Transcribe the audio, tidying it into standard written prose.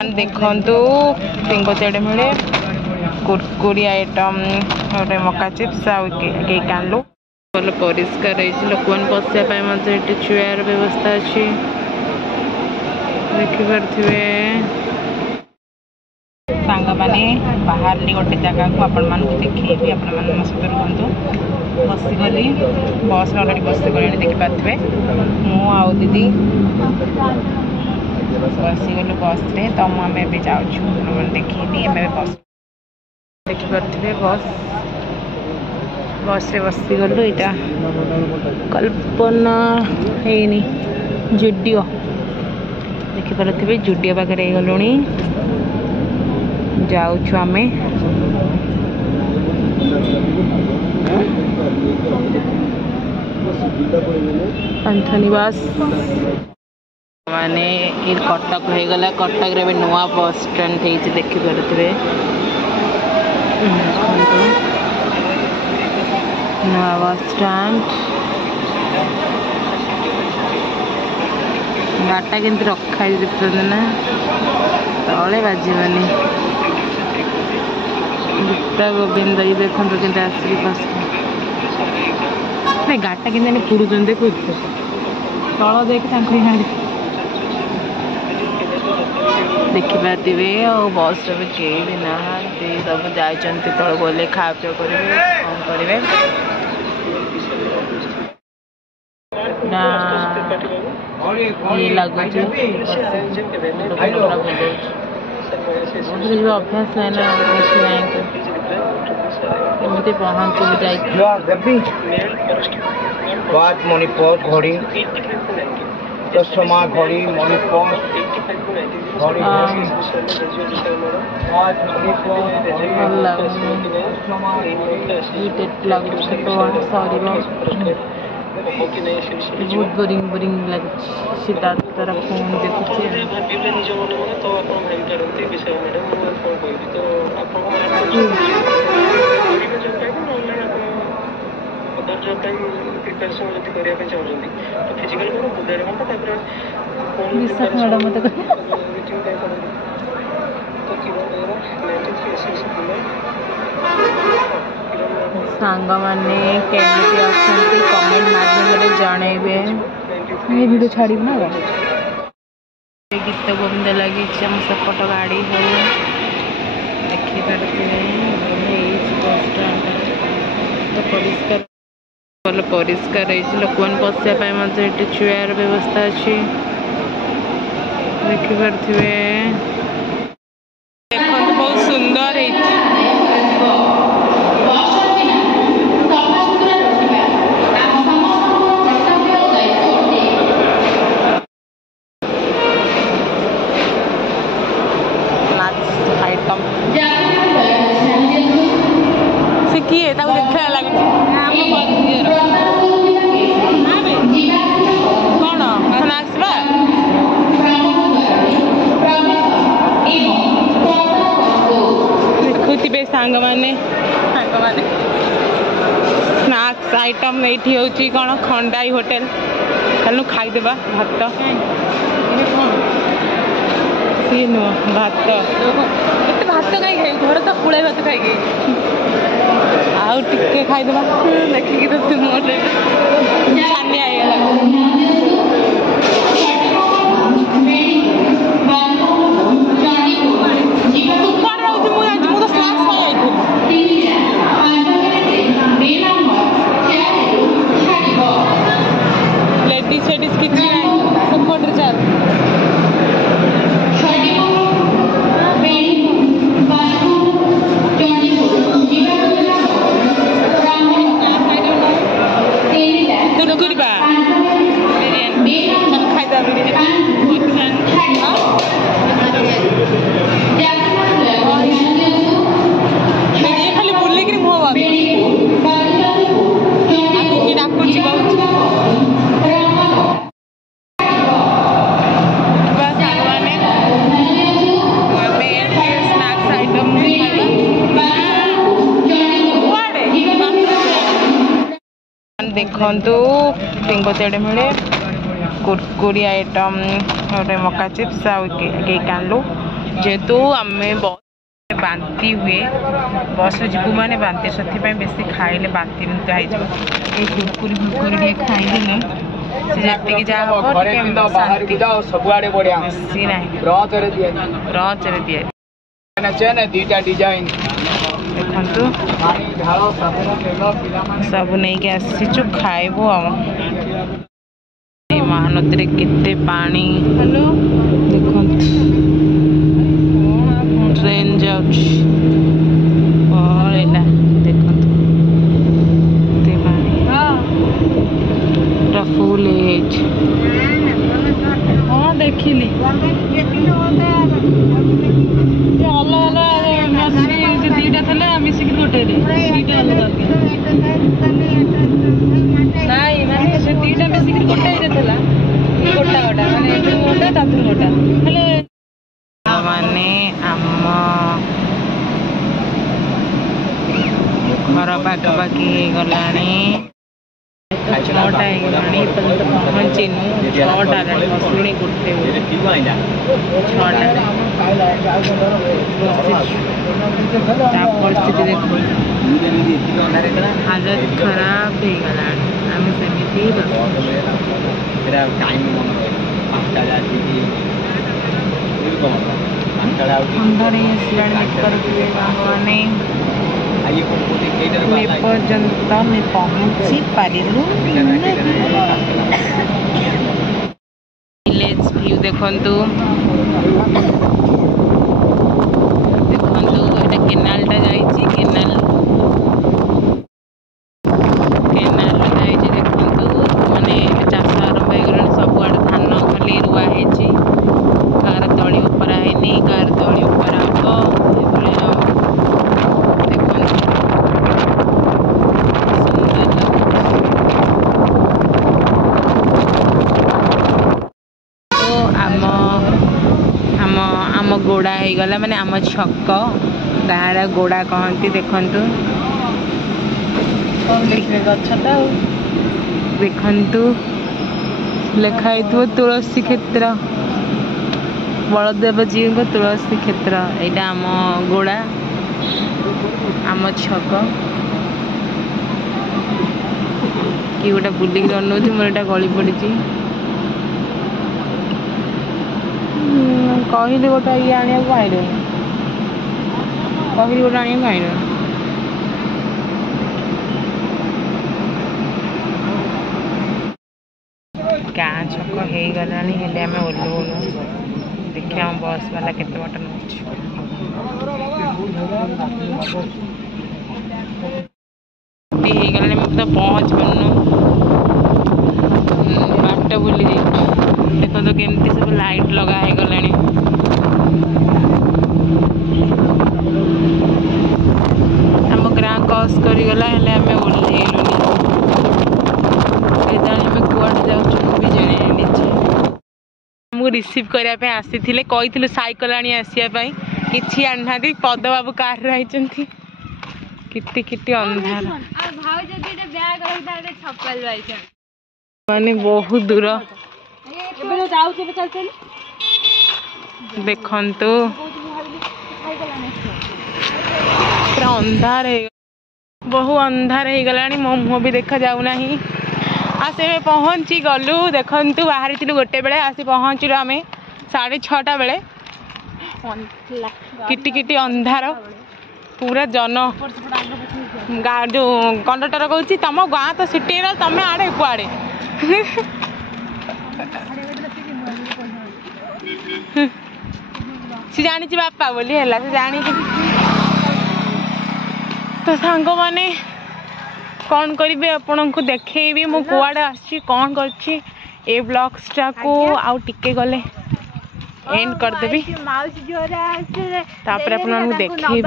देखु पिंको चेड़ मिले कुरकुरी आइटम गोटे मका चिप्स केक आनलु भल परिष्कार लोक मैंने बसापी चेयर व्यवस्था अच्छी देखिपे सांग मैंने बाहर गोटे जगह को आपण मान देखी आपण मान सहित रुहतु बसीगली बस अलरेडी बसीगले देखिपे मु दीदी बसीगलु बस रे तो मुझे भी जाऊँ देखी बस देखिपे बस बस रे बसीगलु यहाँ कल्पना है जुडियो देखिपे जुडियो पाखे गलु जाऊँ आम पंथनिवास माने कटक हो गला कटक रे नुआ बस स्टैंड देखिपे नुआ बस स्टैंड गाटा के रखा देखते ना तले बाजनी गुप्ता गोविंद ये देखो कि आसिक बस नहीं गाटा के पुरुष देखो तल देख देखिपे और बस किए भी ना सब जा तल गले खा पी करेंगे कौन करेंगे ये लगुच अभ्यास है ना एमती पहुँचू मणिपुर घड़ी चश्मा घड़ी मणिपुर बहुत बोरिंग बोरिंग लगे सिद्धार्थ तार फोन देखुचे सांग मैंने केमिति अछंती कमेंट माध्यम जनइबे ये वीडियो छाड़ी ना गीत गोविंद लगी सेपट गाड़ी हो देखिपे बस स्टैंड तो परिष्कार भल परिष्कार लोक मैंने बसापी चेयर व्यवस्था अच्छी देखिपे देखते बहुत सुंदर है किए देखा लगे कौन आसवा देखुवे सांग मैंने स्नाक्स आइटम ये हूँ कौन खंडाई होटेल चलू खाईदेवा भात सी नुह भात भात कहीं खाई घर तो पुड़े भात खाई आउ टिके खाईदेवा देखिकी तो मोटे छानिया लेडीज फेडीज किसी सपोर्ट चल खाली बुलिक मुह देखु पिंको चेड़ मिले कुरकुरी आइटम गोटे मका चिप्स केक आनलु जेहेतु आम बांती हुए बस जीवु माने बांती से बेस खाइले बांती बुंता हो कुरकुरी फुरकुरी खाइदेले से जहाँ हम शांति बेसी ना ब्रंच दीटा डिजाइन देखु सब नहीं आसीचु खाइबू महानदी केते पानी देखु ट्रेन जाला देखु फुल एज हाँ देखिली दीटा थे मिसिक गोटे नाई माने से दीटा मिसिक गोटे गोटा गोटा माने गोटा तापुर गोटा हेले माने आम घर पाखापाखि गला 6टा पहुँचीनु 6टा बसलुणी गोटे 6टा परिस्थिति देखो हालत खराब हो गला आम सेमती अंधारे मैंने पर्यंत मैं पहुँची पारिलु विलेज व्यू देखंतु देखंतु एटा केनालटा जाईची केनाल जाईची देखंतु माने चाष आरंभ हो गलानी सब आड़ धान खाली रुआ हेची कार तली उपरा हेनी कार तली उपरा हो गोड़ा हो गला माने आम छक गाँव गोड़ा कहती देखु देखु लिखाई तुलसी क्षेत्र बलदेव जी को तुलसी क्षेत्र यहाँ आम गोड़ा आम छक कि गोटे बुलिक अनौती मोर यहाँ गली पड़ी कहली गोटे ये आने आइल कहली गोटे आने आइल गाँ छक हो गलानी हेले आम ओह्लुनु देखिए आम बस वाला केते बाट नौछ तो पहुँच पार्नु बाट बुली देख तो केमती सब लाइट लगा है गलानी आम ग्राँ क्रॉस करीगला हेले आम ओह्लैलुनि कुआड़े जाऊँ भी जाने नीचे आमको रिसीव करने आसी कही साइकेल आनी आसापी कि आना पद बाबू कार किटी किटी अंधार माने बहुत दूर देखंतु पूरा अंधार बहु अंधार हो गला मो मुह भी देखा जाऊना आसे पहुँची गलु देखु बाहरी गोटे बेले आसी पहुँचलु आम 6:30 बेले किटी किटी अंधार पूरा जन गाँ जो कंडक्टर कहूँ तुम गाँ तो सिटी तुम आड़े कुआड़े सी जानी बापा बोली है से जानी तो सांग मैंने कौन करी आपन को देखी मु कुआड़े आसी कौन कर ब्लॉग्सटा को आउ टिके गले एंड करदेवी तापर आपन देखी